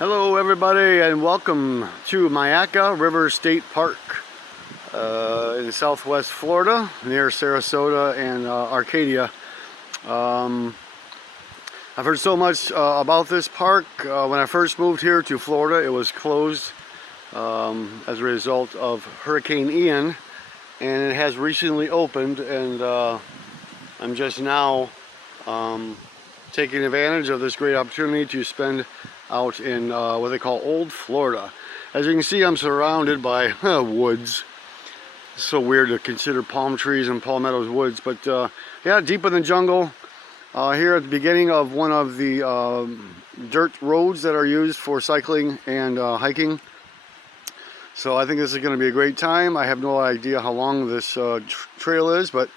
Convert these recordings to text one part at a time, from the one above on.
Hello everybody and welcome to Myakka River State Park in southwest Florida near Sarasota and Arcadia. I've heard so much about this park. When I first moved here to Florida, it was closed as a result of Hurricane Ian, and it has recently opened, and I'm just now taking advantage of this great opportunity to spend out in what they call Old Florida. As you can see, I'm surrounded by woods. It's so weird to consider palm trees and palmettos woods, but yeah, deep in the jungle. Here at the beginning of one of the dirt roads that are used for cycling and hiking. So I think this is going to be a great time. I have no idea how long this trail is, but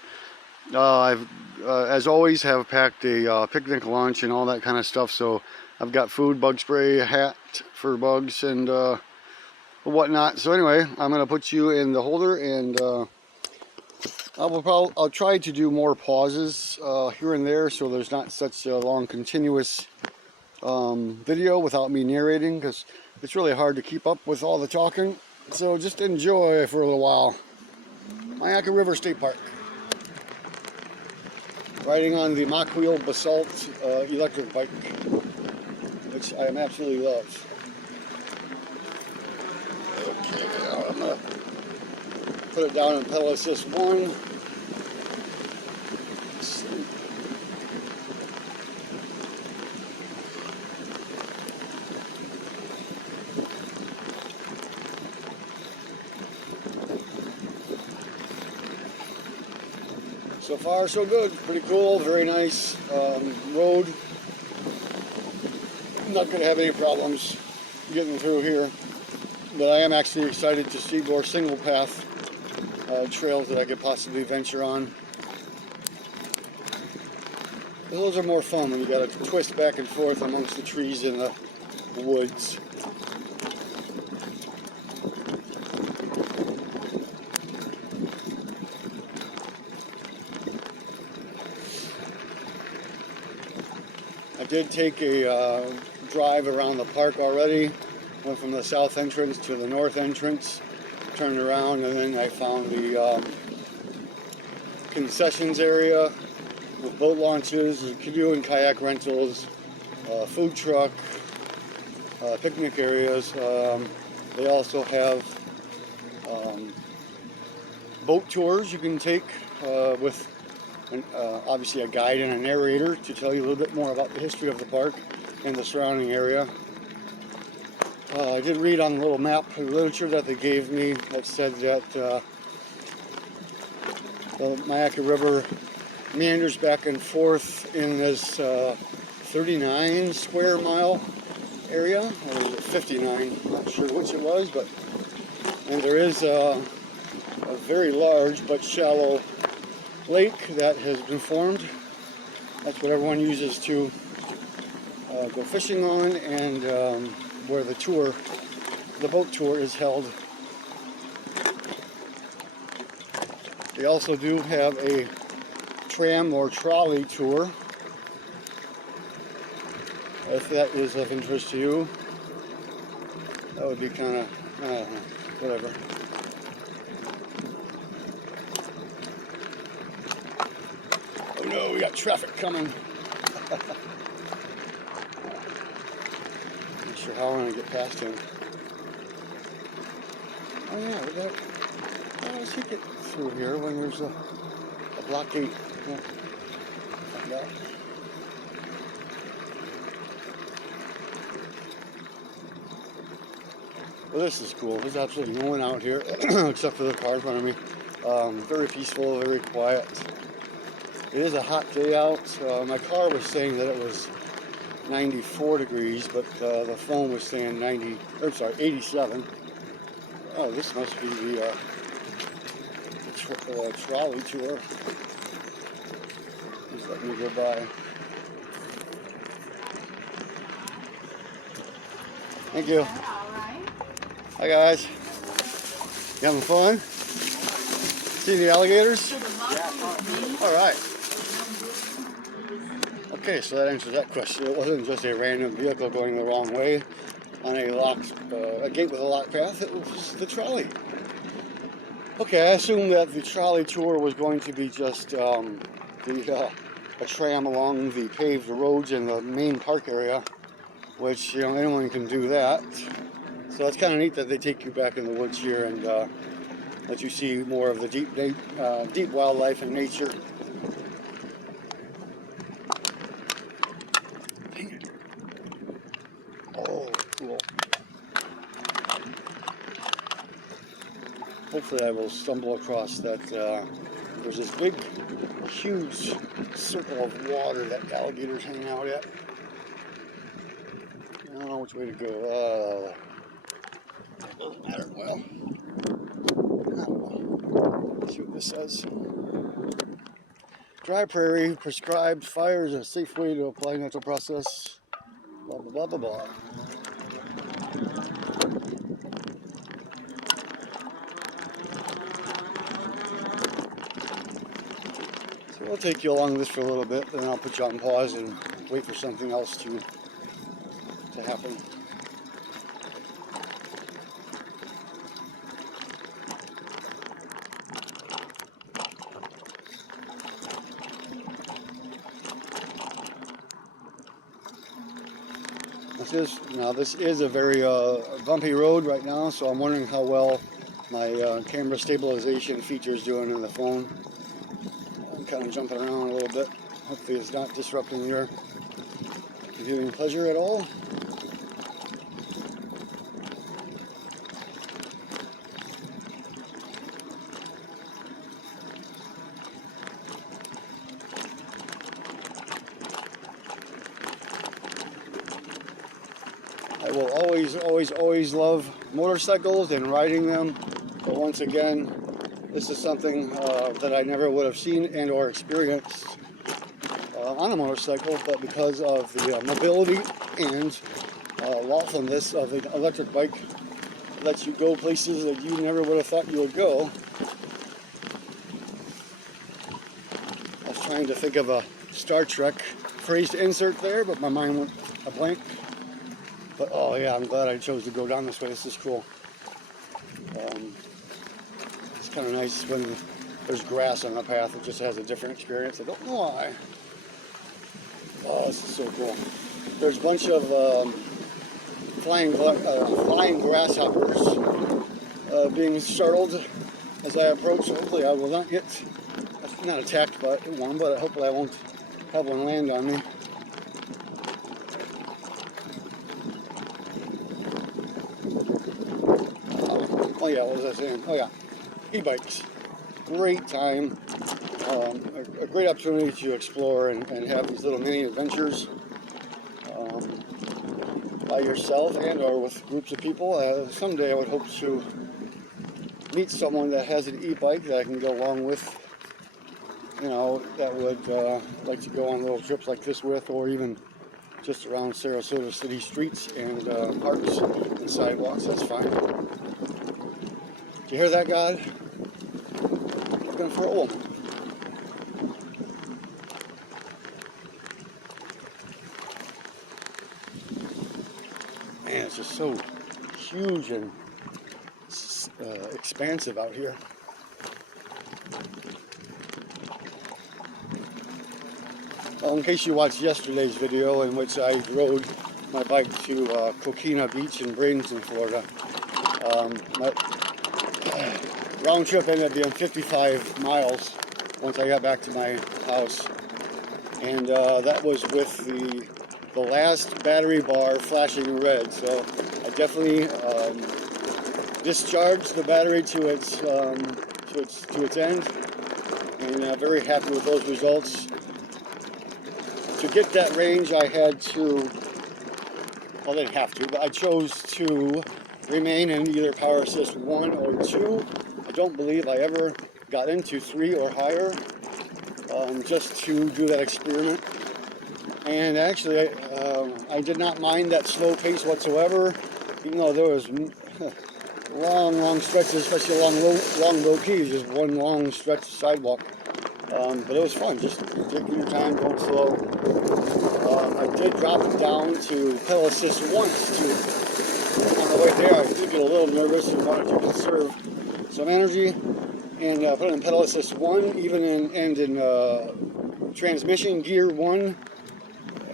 I've, as always, have packed a picnic lunch and all that kind of stuff. So I've got food, bug spray, a hat for bugs, and whatnot. So anyway, I'm going to put you in the holder, and I'll try to do more pauses here and there, so there's not such a long continuous video without me narrating, because it's really hard to keep up with all the talking. So just enjoy for a little while. Myakka River State Park. Riding on the Mach Wheel Basalt electric bike, which I am absolutely love. Okay, now I'm going to put it down in pedal assist 1. So far, so good. Pretty cool. Very nice road. I'm not going to have any problems getting through here, but I am actually excited to see more single path trails that I could possibly venture on. Those are more fun when you got to twist back and forth amongst the trees in the woods. I did take a drive around the park already. Went from the south entrance to the north entrance, turned around, and then I found the concessions area with boat launches, canoe and kayak rentals, food truck, picnic areas. They also have boat tours you can take with obviously a guide and a narrator to tell you a little bit more about the history of the park and the surrounding area. I did read on the little map literature that they gave me that said that the Myakka River meanders back and forth in this 39 square mile area, or was it 59? I'm not sure which it was, but and there is a very large but shallow lake that has been formed. That's what everyone uses to go fishing on, and where the boat tour is held. They also do have a tram or trolley tour, if that is of interest to you. That would be kind of, whatever. Oh no, we got traffic coming. Not sure how I'm going to get past him. Oh yeah, we got. How does he get through here when there's a blockade? Yeah. Find out. Well, this is cool. There's absolutely no one out here except for the car in front of me. Very peaceful, very quiet. It is a hot day out. My car was saying that it was 94 degrees, but the phone was saying 87. Oh, this must be the trolley tour. Just let me go by. Thank you. Hi guys. You having fun? See the alligators? All right. Okay, so that answers that question. It wasn't just a random vehicle going the wrong way. on a gate with a locked path. It was the trolley. Okay, I assumed that the trolley tour was going to be just a tram along the paved roads in the main park area, which, you know, anyone can do that. So it's kind of neat that they take you back in the woods here and let you see more of the deep wildlife and nature. Oh, cool. Hopefully I will stumble across that. There's this big, huge circle of water that alligators hang out at. I don't know which way to go. Doesn't matter. Well, let's see what this says. Dry prairie, prescribed fire is a safe way to apply natural process. Blah, blah, blah, blah, blah. So I'll take you along this for a little bit, then I'll put you on pause and wait for something else to happen. This is a very bumpy road right now, so I'm wondering how well my camera stabilization feature is doing in the phone. I'm kind of jumping around a little bit. Hopefully it's not disrupting your viewing pleasure at all. I will always love motorcycles and riding them, but once again, this is something that I never would have seen and or experienced on a motorcycle, but because of the mobility and lawfulness of an electric bike, it lets you go places that you never would have thought you would go. I was trying to think of a Star Trek phrase to insert there, but my mind went a blank. But oh yeah, I'm glad I chose to go down this way. This is cool. It's kind of nice when there's grass on the path. It just has a different experience. I don't know why. Oh, this is so cool. There's a bunch of flying grasshoppers being startled as I approach. So hopefully I will not get not attacked by one, but hopefully I won't have one land on me. Oh yeah, what was I saying? Oh yeah, e-bikes. Great time. A great opportunity to explore and have these little mini adventures by yourself and or with groups of people. Someday I would hope to meet someone that has an e-bike that I can go along with, you know, that would like to go on little trips like this with, or even just around Sarasota city streets and parks and sidewalks. That's fine. Did you hear that, God? Looking for a woman. Man, it's just so huge and expansive out here. Well, in case you watched yesterday's video in which I rode my bike to Coquina Beach in Bradenton, Florida, my round trip ended up being 55 miles once I got back to my house, and that was with the last battery bar flashing red. So I definitely discharged the battery to its end, and very happy with those results. To get that range, I had to, well, I didn't have to, but I chose to remain in either Power Assist 1 or 2. I don't believe I ever got into 3 or higher, just to do that experiment. And actually, I did not mind that slow pace whatsoever, even though there was long stretches, especially along low keys, just one long stretch sidewalk. But it was fun, just taking your time, going slow. I did drop it down to pedal assist once too. On the way there, I did get a little nervous and wanted to conserve some energy, and put it in pedal assist 1, even in transmission gear 1,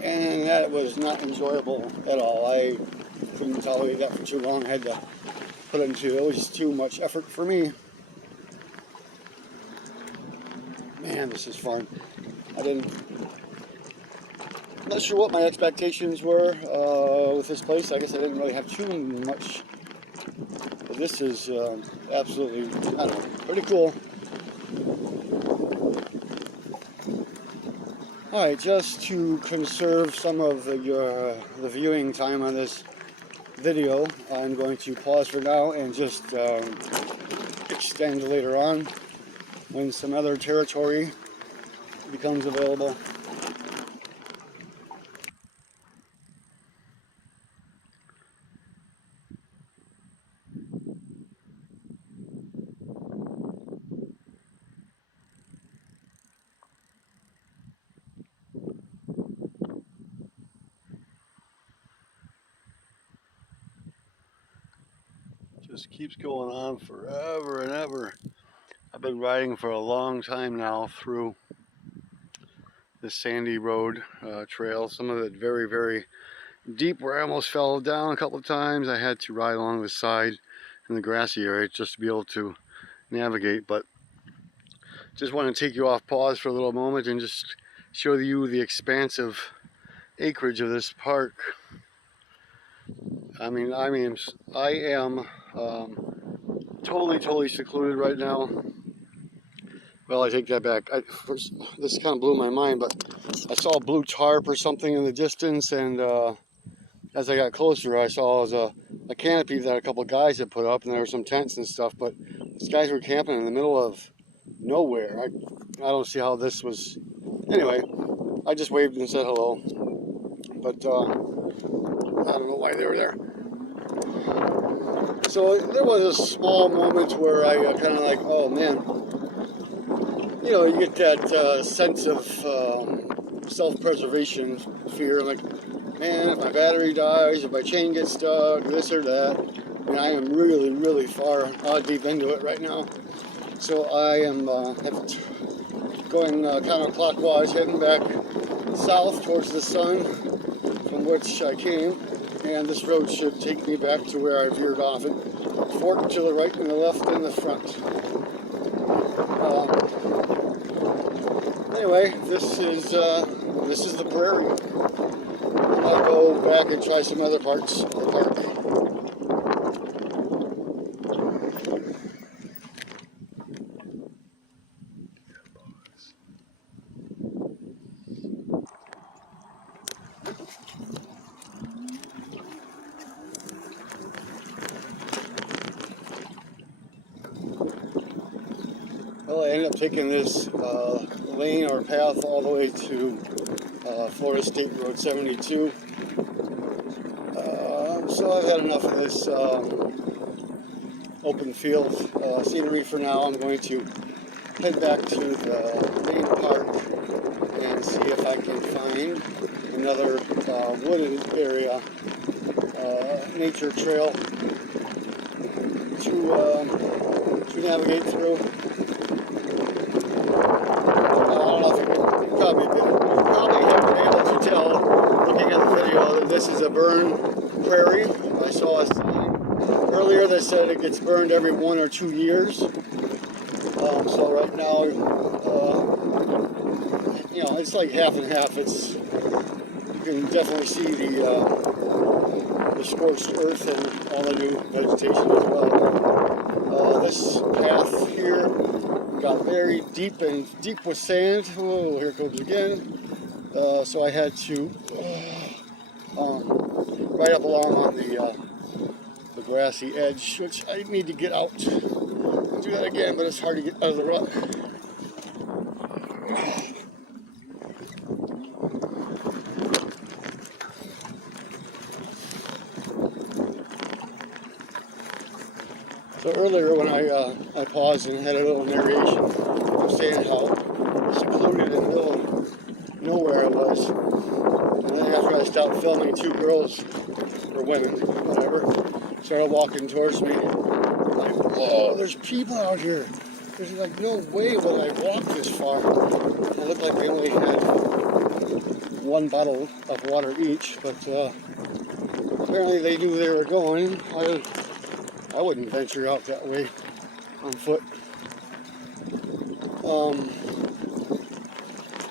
and that was not enjoyable at all. I couldn't tolerate that for too long. I had to put it into, it was too much effort for me. Man, this is fun. I'm not sure what my expectations were with this place. I guess I didn't really have too much. But this is absolutely, I don't know, pretty cool. Alright, just to conserve some of the viewing time on this video, I'm going to pause for now and just extend later on when some other territory becomes available. Just keeps going on forever and ever. I've been riding for a long time now through this sandy road trail. Some of it very, very deep where I almost fell down a couple of times. I had to ride along the side in the grassy area just to be able to navigate. But just want to take you off pause for a little moment and just show you the expansive acreage of this park. I am totally secluded right now. Well, I take that back. First, this kind of blew my mind, but I saw a blue tarp or something in the distance, and as I got closer, I saw it was a canopy that a couple of guys had put up, and there were some tents and stuff, but these guys were camping in the middle of nowhere. I don't see how this was. Anyway, I just waved and said hello, but I don't know why they were there. So there was a small moment where I kind of like, oh man, you know, you get that sense of self-preservation fear, like, man, if my battery dies, if my chain gets stuck, this or that. And I am really far deep into it right now. So I am going counterclockwise, heading back south towards the sun from which I came. And this road should take me back to where I veered off. It forked to the right and the left and the front. Anyway, this is the Prairie. I'll go back and try some other parts of the park. Well, I ended up taking this lane or path all the way to Florida State Road 72. So I've had enough of this open field scenery for now. I'm going to head back to the main park and see if I can find another wooded area, nature trail to navigate through. Probably have been able to tell, looking at the video, that this is a burn prairie. I saw a sign earlier that said it gets burned every 1 or 2 years. So right now, you know, it's like half and half. You can definitely see the scorched earth and all the new vegetation as well. This path here got very deep with sand. Oh, here it goes again. So I had to right up along on the grassy edge, which I need to get out. I'll do that again, but it's hard to get out of the rut. So earlier when I paused and had a little narration of saying how secluded in the middle of nowhere it was, And then after I stopped filming, two girls, or women, whatever, started walking towards me. I'm like, whoa, there's people out here. There's like no way would I walk this far. It looked like they only had one bottle of water each, but apparently they knew they were going. I wouldn't venture out that way on foot.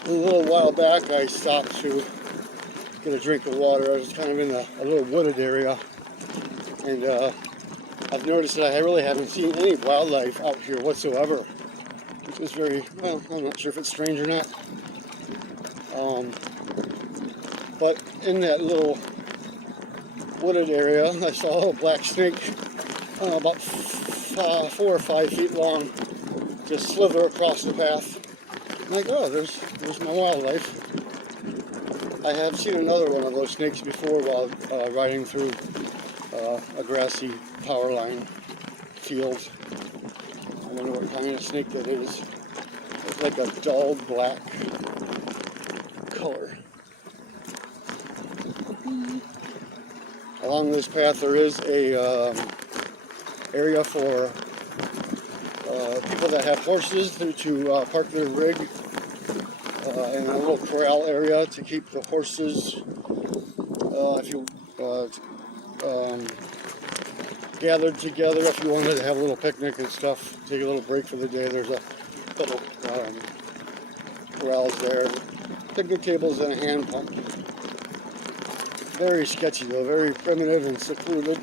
A little while back I stopped to get a drink of water. I was kind of in a little wooded area, and I've noticed that I really haven't seen any wildlife out here whatsoever, which is very, well, I'm not sure if it's strange or not. But in that little wooded area, I saw a little black snake, about 4 or 5 feet long, just slither across the path. I'm like, oh, there's my wildlife. I have seen another one of those snakes before while riding through a grassy power line field. I wonder what kind of snake that is. It's like a dull black color. Along this path there is a area for people that have horses to park their rig in a little corral area to keep the horses, if you gathered together, if you wanted to have a little picnic and stuff, take a little break for the day. There's a couple corrals there, picnic tables and a hand pump. Very sketchy though, very primitive and secluded.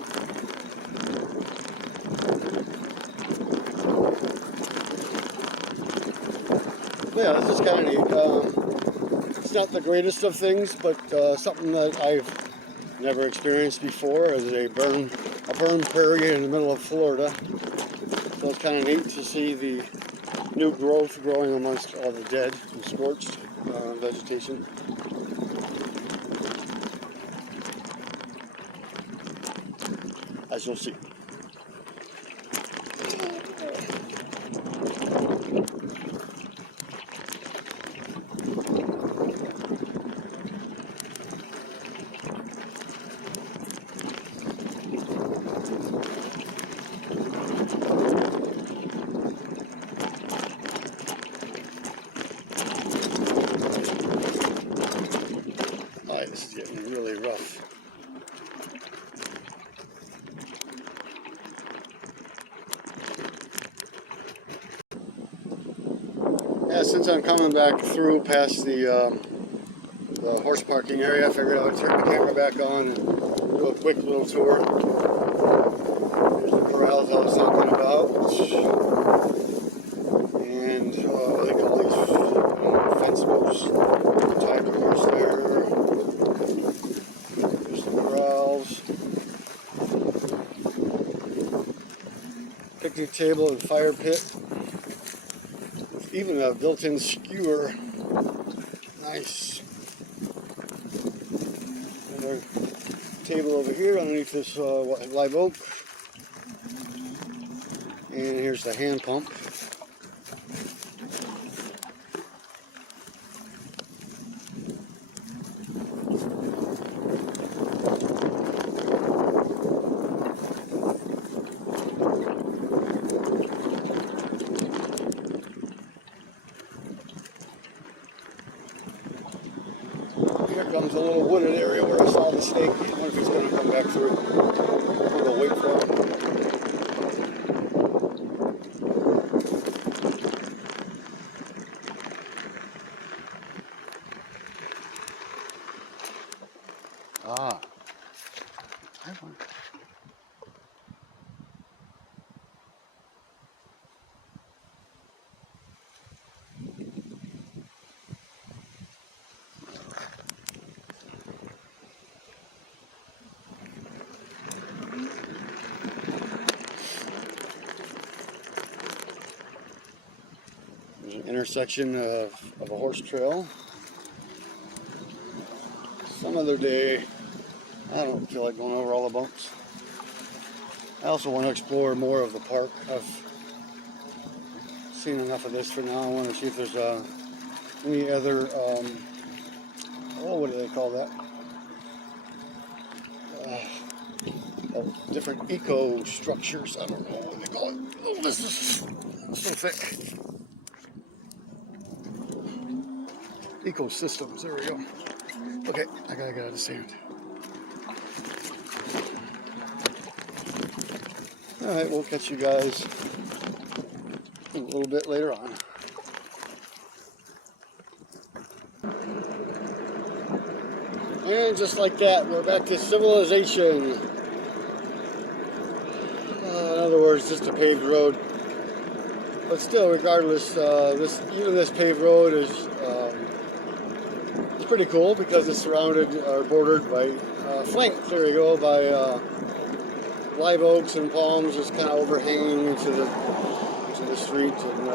Yeah, this is kind of neat. It's not the greatest of things, but something that I've never experienced before is a burned prairie in the middle of Florida. So it's kind of neat to see the new growth growing amongst all the dead and scorched vegetation. As you'll see. This is getting really rough. Yeah, since I'm coming back through past the horse parking area, I figured I would turn the camera back on and do a quick little tour. Here's the corrals I was talking about. And they call these fence posts. Tied the horse there. There's the corrals. Picnic table and fire pit. Even a built-in skewer. Nice. Another table over here underneath this live oak. And here's the hand pump. Here comes a little wooded area where I saw the snake. I wonder if it's going to come back through. I'm going to wait for it. Ah. I wonder. Intersection of a horse trail. Some other day, I don't feel like going over all the bumps. I also want to explore more of the park. I've seen enough of this for now. I want to see if there's any other, what do they call that? different eco structures. I don't know what they call it. Oh, this is so thick. Ecosystems. There we go. Okay, I gotta get out of the sand. All right, we'll catch you guys a little bit later on. And just like that, we're back to civilization. In other words, just a paved road. But still, regardless, even this paved road is it's pretty cool because it's surrounded or bordered by flanked. There you go, by live oaks and palms, just kind of overhanging into the street, and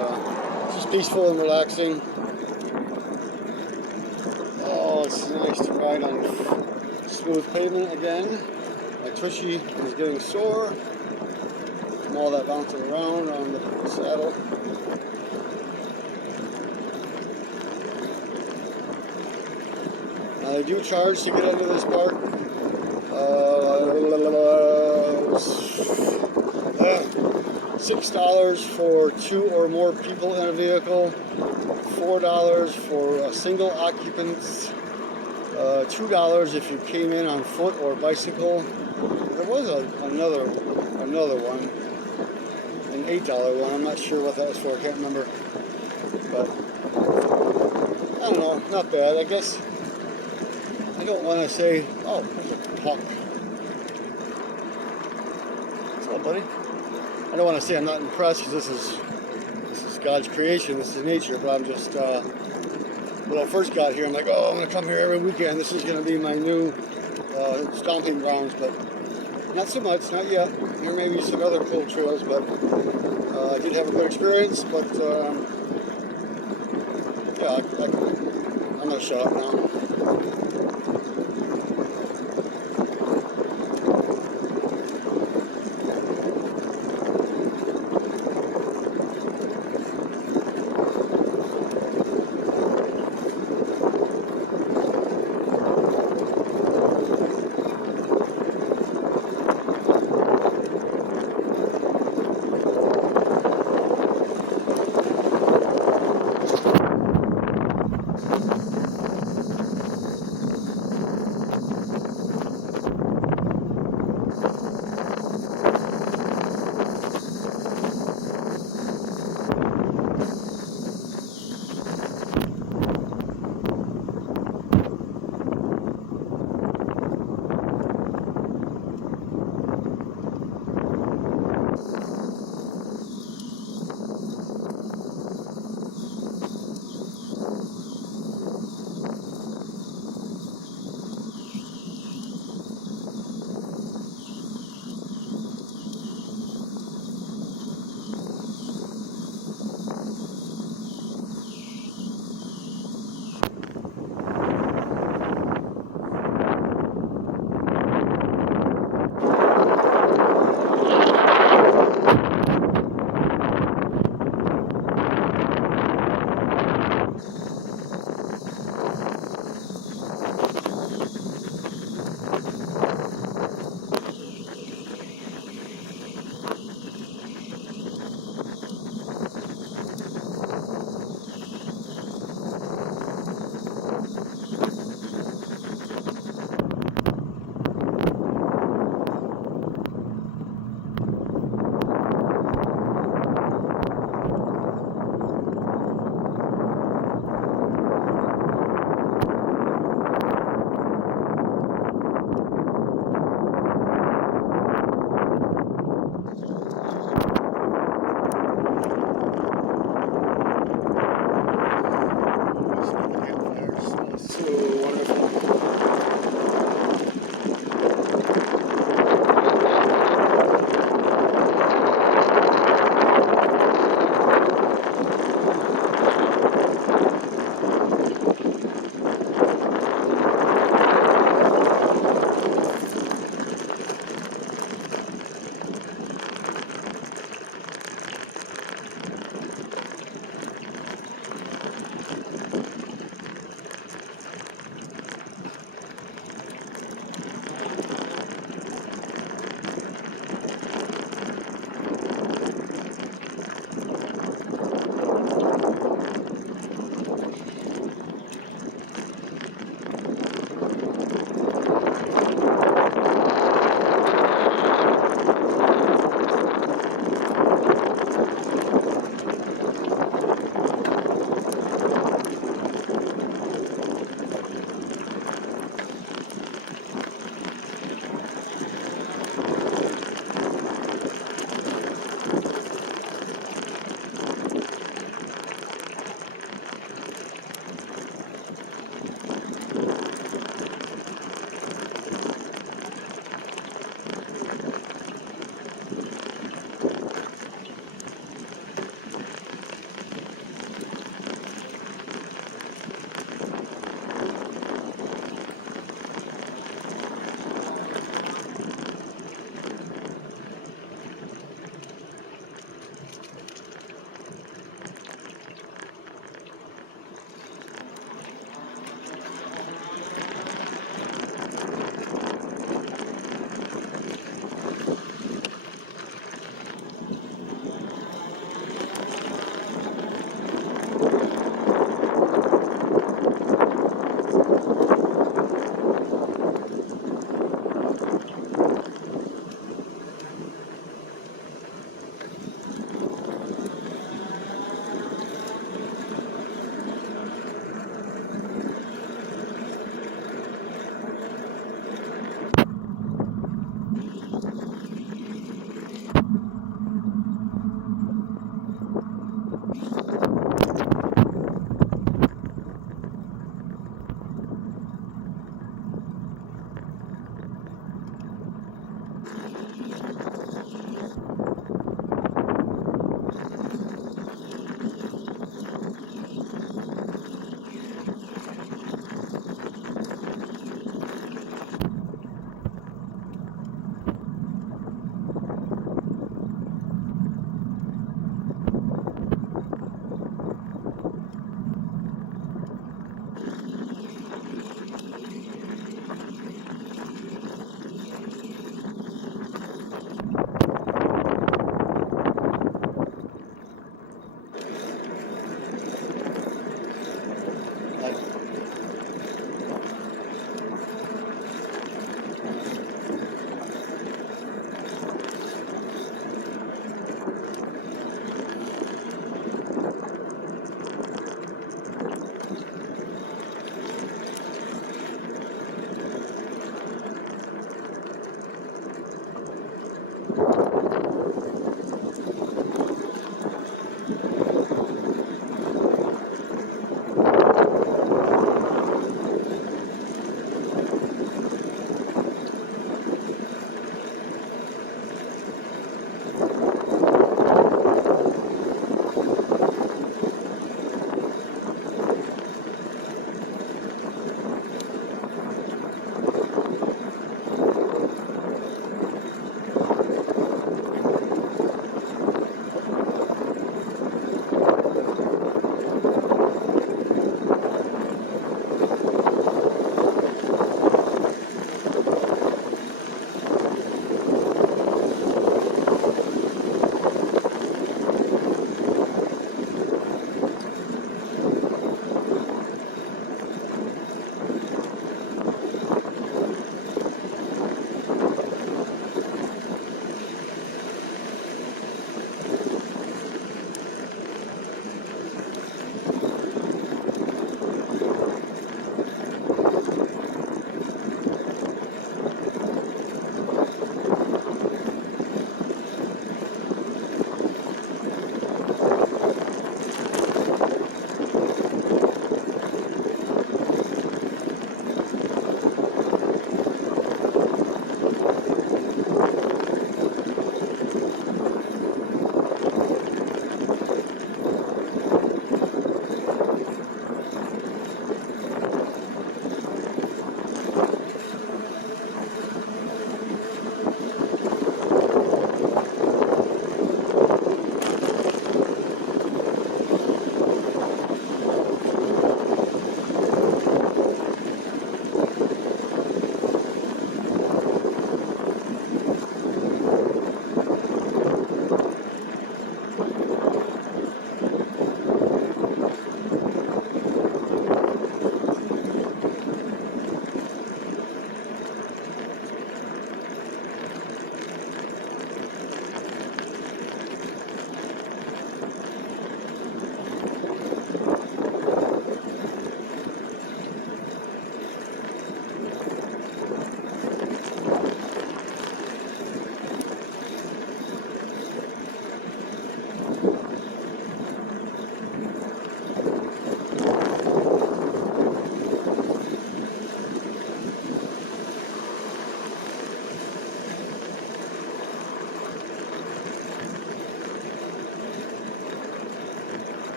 it's just peaceful and relaxing. Oh, it's nice to ride on smooth pavement again. My tushy is getting sore from all that bouncing around on the saddle. Now they do charge to get into this park. $6 for 2 or more people in a vehicle, $4 for single occupants, $2 if you came in on foot or bicycle. There was another one, an $8 one. I'm not sure what that was for. I can't remember. But I don't know. Not bad. I guess I don't want to say. Oh, there's a puck. What's up, buddy? I don't want to say I'm not impressed because this is God's creation. This is nature. But I'm just when I first got here, I'm like, oh, I'm going to come here every weekend. This is going to be my new stomping grounds. But not so much, not yet. There may be some other cool trails, but I did have a good experience. But yeah, I'm going to shut up now.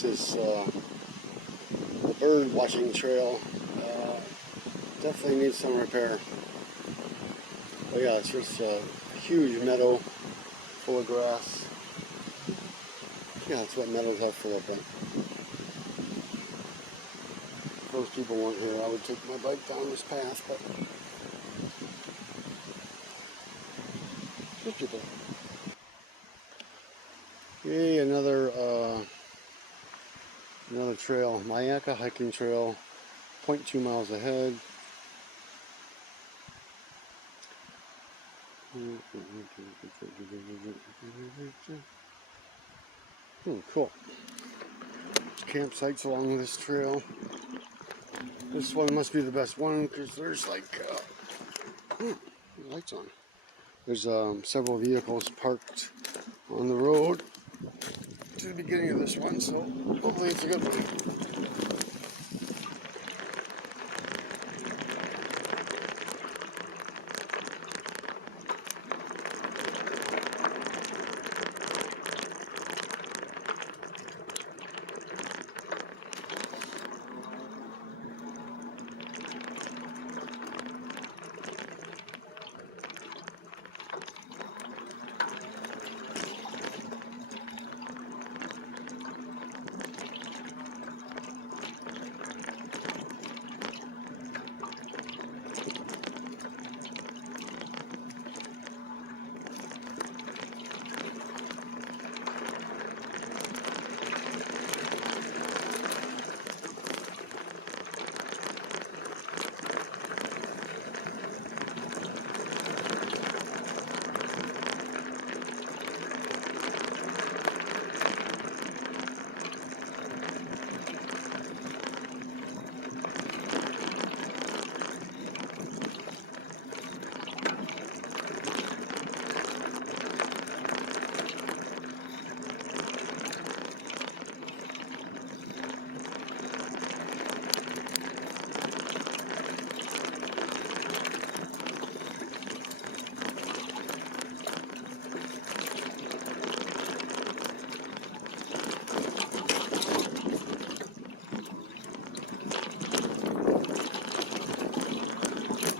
this is the bird watching trail. Definitely needs some repair. But yeah, it's just a huge meadow full of grass. Yeah, that's what meadows have for up. If those people weren't here, I would take my bike down this path, but good people. Yay, another trail, Myakka hiking trail, 0.2 miles ahead. Cool. Campsites along this trail. This one must be the best one because there's like lights on. There's several vehicles parked on the road to the beginning of this one, so hopefully it's a good one.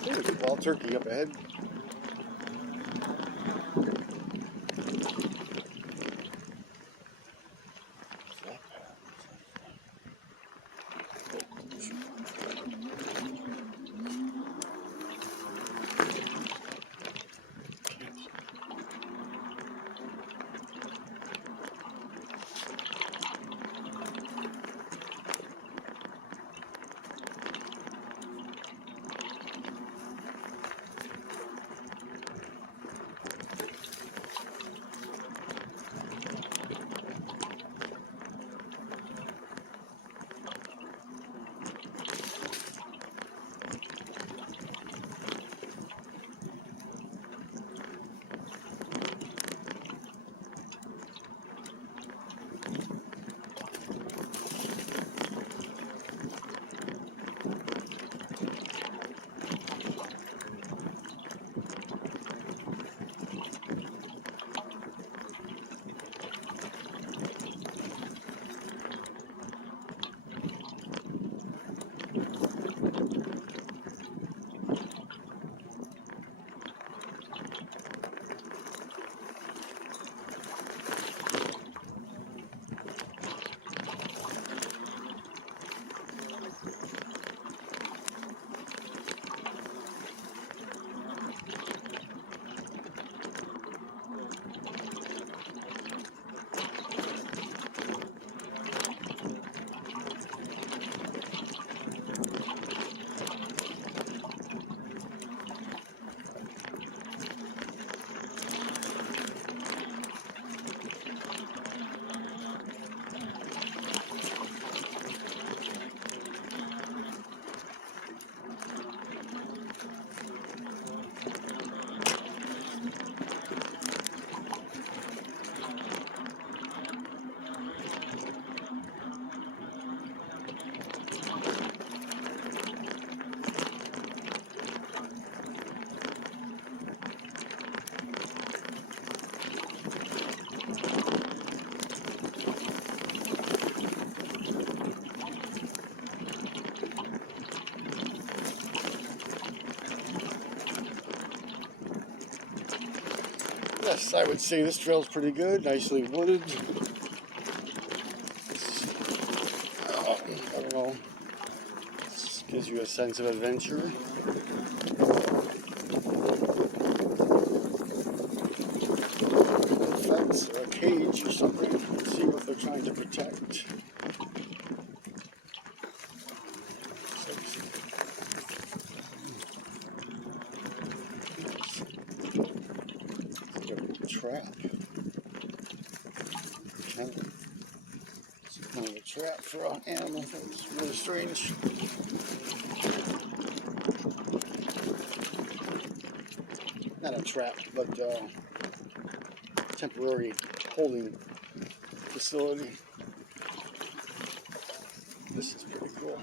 There's a wild turkey up ahead. Yes, I would say this trail's pretty good, nicely wooded. I don't know, this gives you a sense of adventure. A fence or a cage or something. Let's see what they're trying to protect. Trap. It's kind of a trap for an animal. It's really strange. Not a trap, but temporary holding facility. This is pretty cool.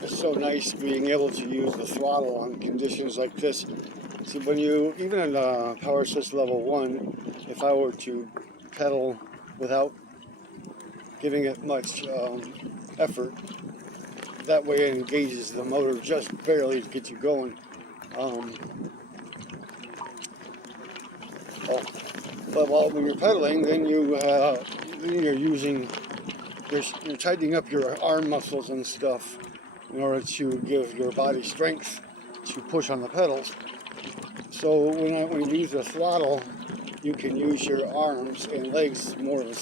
It's so nice being able to use the throttle on conditions like this. See, when you, even in Power Assist Level 1, if I were to pedal without giving it much effort, that way it engages the motor just barely to get you going. But when you're pedaling, then you're using, you're tightening up your arm muscles and stuff in order to give your body strength to push on the pedals. So when you use the throttle, you can use your arms and legs more of a